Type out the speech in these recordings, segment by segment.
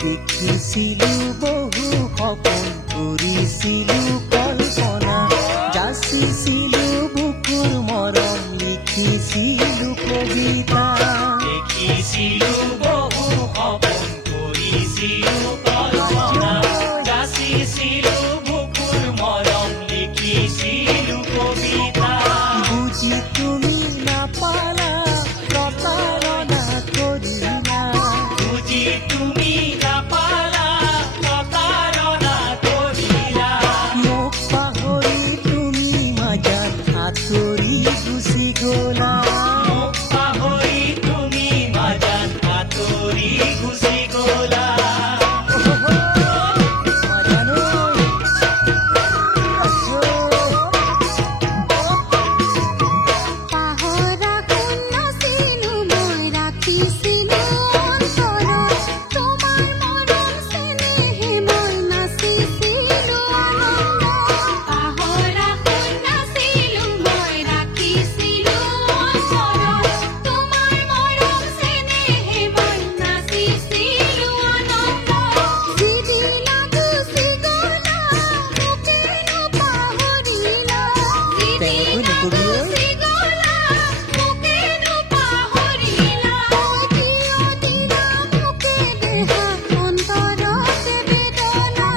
দেখিছিলো বহু সপোন কৰিছিলো কল্পনা যাচিছিলো বুকুৰ মৰম লিখিছিলো কবিতা দেখিছিলো বহু সপোন কৰিছিলো কল্পনা যাচিছিলো বুকুৰ মৰম লিখিছিলো কবিতা বুজি তুমি নাপালা প্ৰতাৰণা কৰিলা বুজি তুমি নাপালা প্ৰতাৰণা কৰিলা মোক পাহৰি তুমি মাজত আঁতৰি গুচি গ'লা মোক পাহৰি তুমি মাজত আঁতৰি গুচি গ'লা পাহৰা কোন নাছিলো মই ৰাখিছিলো অন্তৰত তোমাৰ মৰম চেনেহে মই নাচিছিলো আনন্দ পাহৰা কোন নাছিলো মই ৰাখিছিলো অন্তৰত তোমাৰ মৰম চেনেহে মই নাচিছিলো আনন্দ যিদিনা গুচি গ'লা মোকেনো পাহৰিলা যিদিনা গুচি গ'লা মোকেনো পাহৰিলা কিয় দিলা মোকে দেহা অন্তৰতে বেদনা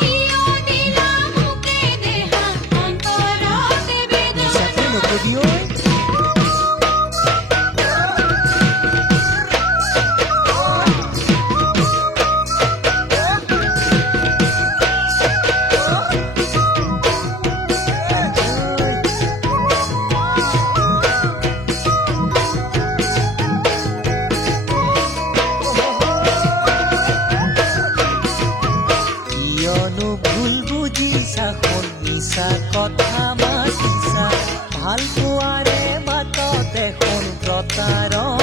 কিয় দিলা মোকে দেহা অন্তৰতে বেদনা মিছাকে নকবি ঐ কিয়নো ভুল বুজিছা শুন মিছা কথা মাতিছা ভাল পোৱাৰে বাটত এখন প্ৰতাৰণা